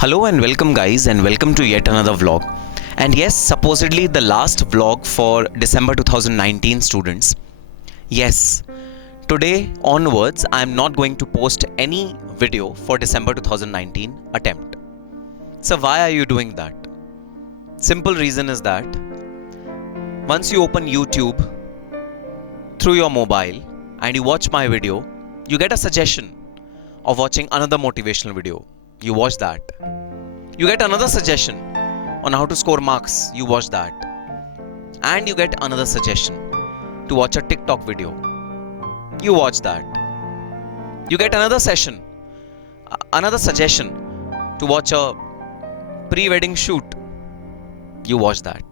Hello and welcome guys, and welcome to yet another vlog. And yes, supposedly the last vlog for December 2019 students. Yes, today onwards I am not going to post any video for December 2019 attempt. So why are you doing that? Simple reason is that once you open YouTube through your mobile and you watch my video, you get a suggestion of watching another motivational video. You watch that. You get another suggestion on how to score marks. You watch that. And you get another suggestion to watch a TikTok video. You watch that. You get another suggestion to watch a pre-wedding shoot. You watch that.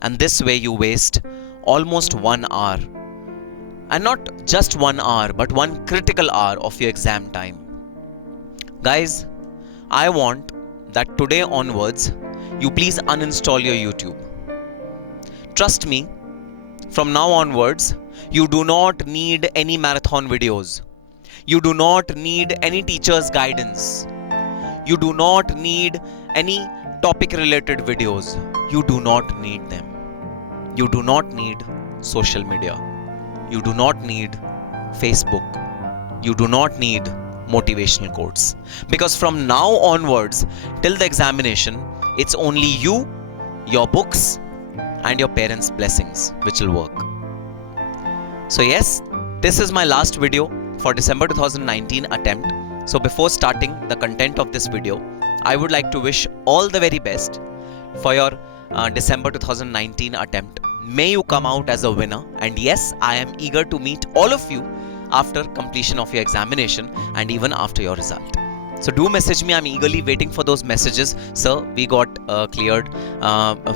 And this way you waste almost 1 hour. And not just 1 hour, but 1 critical hour of your exam time. Guys, I want that today onwards, you please uninstall your YouTube. Trust me, from now onwards, you do not need any marathon videos. You do not need any teacher's guidance. You do not need any topic related videos. You do not need them. You do not need social media. You do not need Facebook. You do not need motivational quotes, because from now onwards till the examination, it's only you, your books and your parents' blessings which will work. So yes, this is my last video for December 2019 attempt. So before starting the content of this video, I would like to wish all the very best for your December 2019 attempt. May you come out as a winner, and yes, I am eager to meet all of you after completion of your examination and even after your result. So do message me. I'm eagerly waiting for those messages. Sir, we got cleared.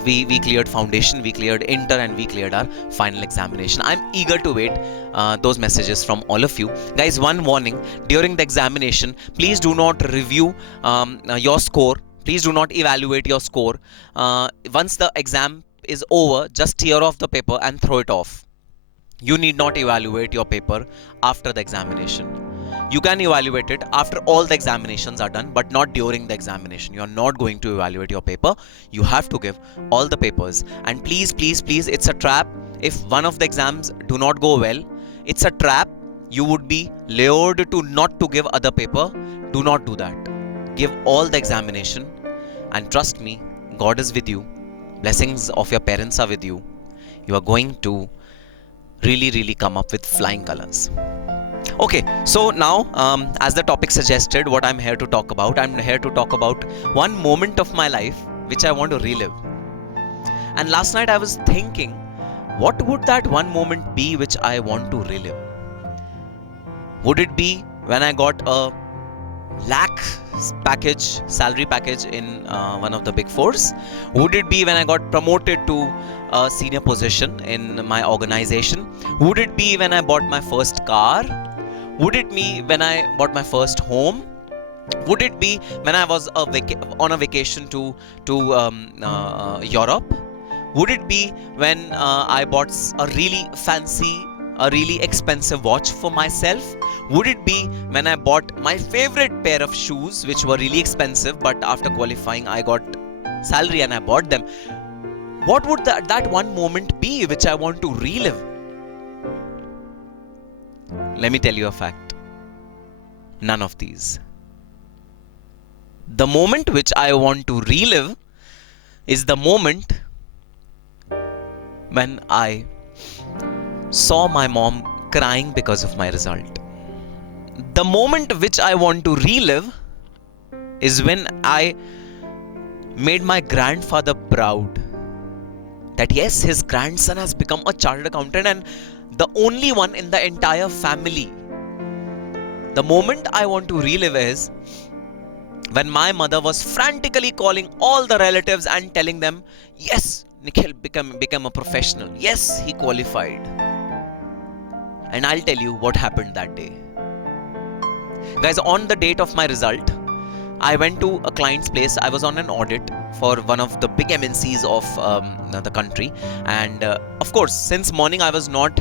We cleared foundation, we cleared inter, and we cleared our final examination. I'm eager to wait those messages from all of you. Guys, one warning. During the examination, please do not review your score. Please do not evaluate your score. Once the exam is over, just tear off the paper and throw it off. You need not evaluate your paper after the examination. You can evaluate it after all the examinations are done, but not during the examination. You are not going to evaluate your paper. You have to give all the papers. And please, please, please, it's a trap. If one of the exams do not go well, it's a trap. You would be lured to not to give other paper. Do not do that. Give all the examination. And trust me, God is with you. Blessings of your parents are with you. You are going to really come up with flying colors. Okay, so now as the topic suggested, what I'm here to talk about, I'm here to talk about one moment of my life which I want to relive. And last night I was thinking, what would that one moment be which I want to relive? Would it be when I got a lakh salary package in one of the big fours? Would it be when I got promoted to a senior position in my organization? Would it be when I bought my first car? Would it be when I bought my first home? Would it be when I was on a vacation to Europe? Would it be when I bought a really expensive watch for myself? Would it be when I bought my favorite pair of shoes, which were really expensive, but after qualifying I got salary and I bought them? What would that one moment be which I want to relive? Let me tell you a fact. None of these. The moment which I want to relive is the moment when I saw my mom crying because of my result. The moment which I want to relive is when I made my grandfather proud that yes, his grandson has become a chartered accountant and the only one in the entire family. The moment I want to relive is when my mother was frantically calling all the relatives and telling them, yes, Nikhil became a professional. Yes, he qualified. And I'll tell you what happened that day. Guys, on the date of my result, I went to a client's place. I was on an audit for one of the big MNCs of the country. And of course, since morning I was not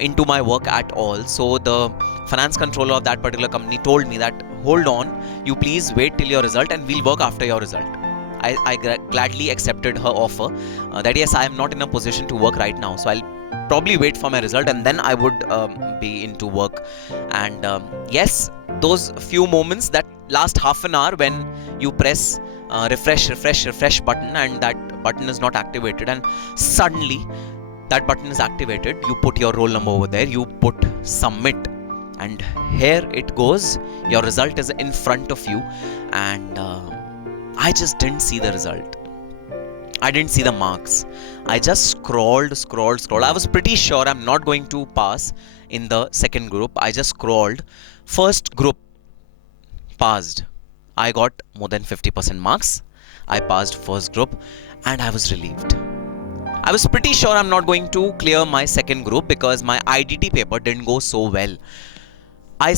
into my work at all. So the finance controller of that particular company told me that, hold on, you please wait till your result and we'll work after your result. I gladly accepted her offer that yes, I am not in a position to work right now, so I'll probably wait for my result and then I would be into work. And yes, those few moments, that last half an hour when you press refresh button and that button is not activated, and suddenly that button is activated, you put your roll number over there, you put submit, and here it goes, your result is in front of you. And I just didn't see the result. I didn't see the marks. I just scrolled. I was pretty sure I'm not going to pass in the second group. I just scrolled. First group passed. I got more than 50% marks. I passed first group and I was relieved. I was pretty sure I'm not going to clear my second group because my IDT paper didn't go so well. I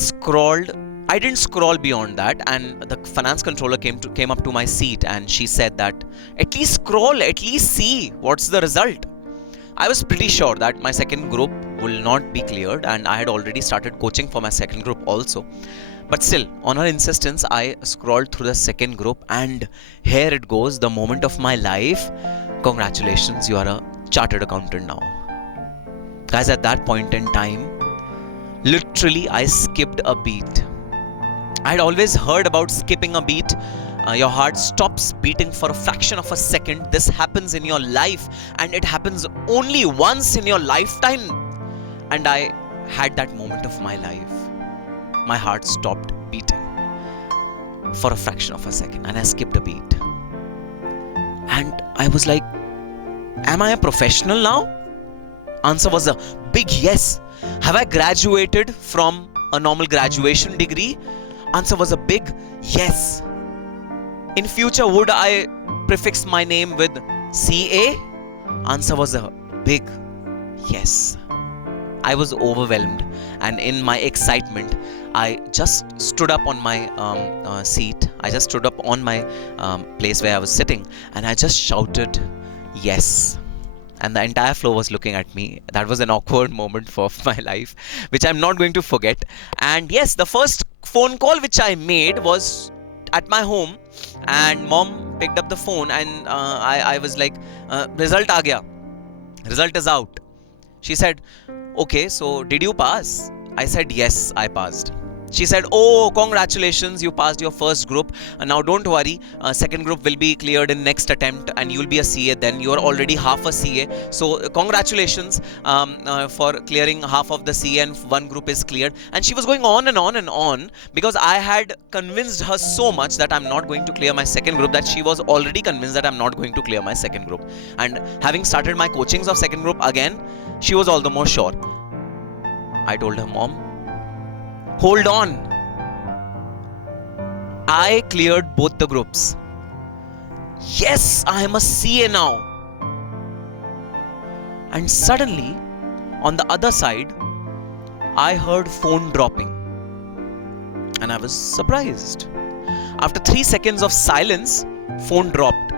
didn't scroll beyond that, and the finance controller came up to my seat and she said that at least scroll, at least see what's the result. I was pretty sure that my second group will not be cleared, and I had already started coaching for my second group also. But still, on her insistence, I scrolled through the second group, and here it goes, the moment of my life. Congratulations, you are a chartered accountant now. Guys, at that point in time, literally I skipped a beat. I had always heard about skipping a beat. Your heart stops beating for a fraction of a second. This happens in your life, and it happens only once in your lifetime. And I had that moment of my life. My heart stopped beating for a fraction of a second, and I skipped a beat. And I was like, am I a professional now? Answer was a big yes. Have I graduated from a normal graduation degree? Answer was a big yes. In future, would I prefix my name with CA? Answer was a big yes. I was overwhelmed, and in my excitement, I just stood up on my seat. I just stood up on my place where I was sitting, and I just shouted yes. And the entire floor was looking at me. That was an awkward moment for my life, which I'm not going to forget. And yes, the first phone call which I made was at my home, and mom picked up the phone, and I was like, result aa gaya. Result is out. She said, okay, so did you pass? I said, yes, I passed. She said, oh, congratulations, you passed your first group. Now don't worry, second group will be cleared in next attempt and you'll be a CA then. You are already half a CA. So congratulations for clearing half of the CA, and one group is cleared. And she was going on and on and on, because I had convinced her so much that I'm not going to clear my second group, that she was already convinced that I'm not going to clear my second group. And having started my coachings of second group again, she was all the more sure. I told her, mom, hold on. I cleared both the groups. Yes, I am a CA now. And suddenly, on the other side, I heard phone dropping. And I was surprised. After 3 seconds of silence, phone dropped.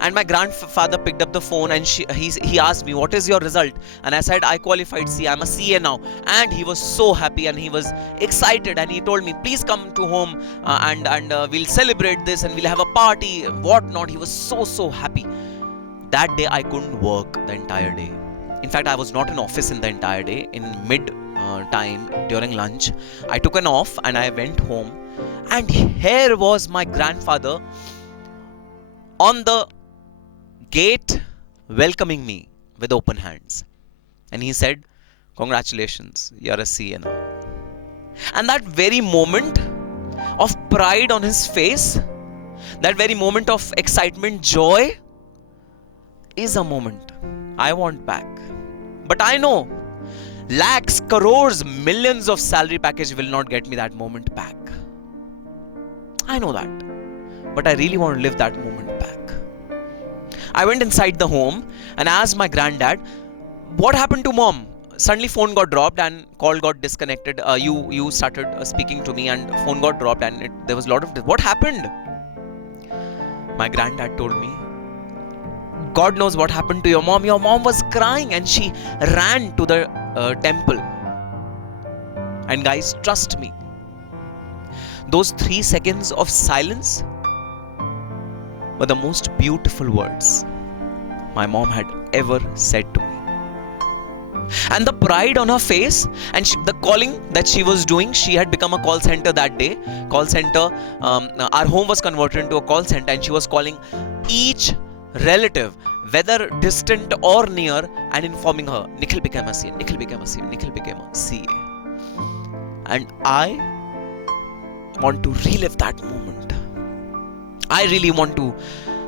And my grandfather picked up the phone, and he asked me, what is your result? And I said, I qualified CA, I'm a CA now. And he was so happy and he was excited, and he told me, please come to home and we'll celebrate this and we'll have a party, whatnot. He was so happy. That day I couldn't work the entire day. In fact, I was not in office in the entire day. In mid time during lunch, I took an off and I went home, and here was my grandfather on the gate welcoming me with open hands. And he said, congratulations, you're a CA now. And that very moment of pride on his face, that very moment of excitement, joy, is a moment I want back. But I know lakhs, crores, millions of salary package will not get me that moment back. I know that. But I really want to live that moment back. I went inside the home and asked my granddad, what happened to mom? Suddenly phone got dropped and call got disconnected. You started speaking to me and phone got dropped, and there was a lot of... What happened? My granddad told me, God knows what happened to your mom. Your mom was crying and she ran to the temple. And guys, trust me, those 3 seconds of silence were the most beautiful words my mom had ever said to me. And the pride on her face, and the calling that she was doing, she had become a call center that day. Call center, our home was converted into a call center, and she was calling each relative, whether distant or near, and informing her, Nikhil became a CA, Nikhil became a CA, Nikhil became a CA. And I want to relive that moment. I really want to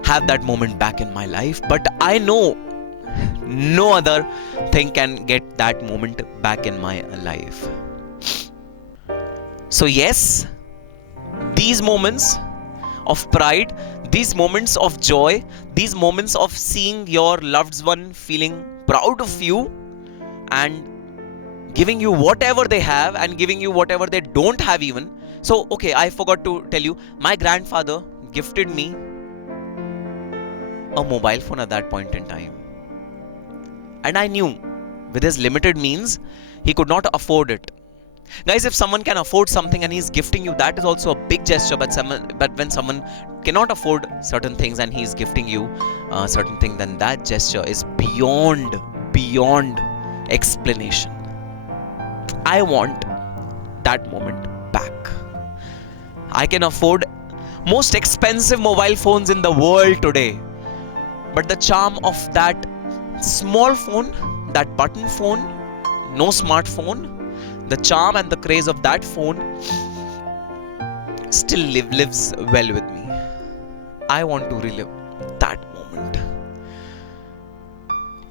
have that moment back in my life, but I know no other thing can get that moment back in my life. So yes, these moments of pride, these moments of joy, these moments of seeing your loved one feeling proud of you and giving you whatever they have and giving you whatever they don't have even. So okay, I forgot to tell you, my grandfather gifted me a mobile phone at that point in time. And I knew with his limited means, he could not afford it. Guys, if someone can afford something and he's gifting you, that is also a big gesture. But when someone cannot afford certain things and he's gifting you certain thing, then that gesture is beyond explanation. I want that moment back. I can afford most expensive mobile phones in the world today, but the charm of that small phone, that button phone, no smartphone, the charm and the craze of that phone still lives well with me. I want to relive that moment.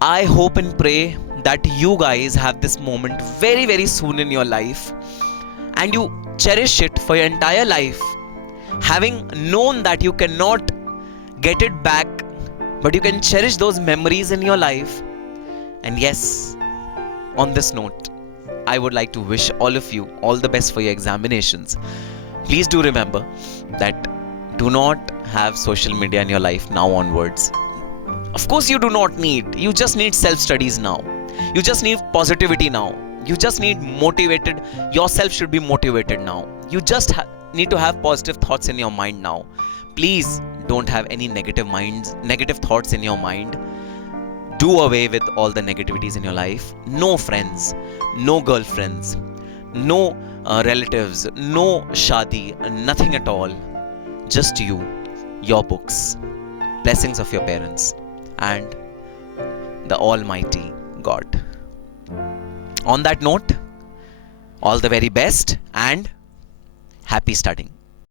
I hope and pray that you guys have this moment very soon in your life, and you cherish it for your entire life, having known that you cannot get it back, but you can cherish those memories in your life. And yes, on this note, I would like to wish all of you all the best for your examinations. Please do remember that do not have social media in your life now onwards. Of course, you do not need. You just need self-studies now. You just need positivity now. You just need motivated. Yourself should be motivated now. You just need to have positive thoughts in your mind now. Please don't have any negative thoughts in your mind. Do away with all the negativities in your life. No friends, no girlfriends, no relatives, no shadi, nothing at all. Just you, your books, blessings of your parents, and the Almighty God. On that note, all the very best and happy studying.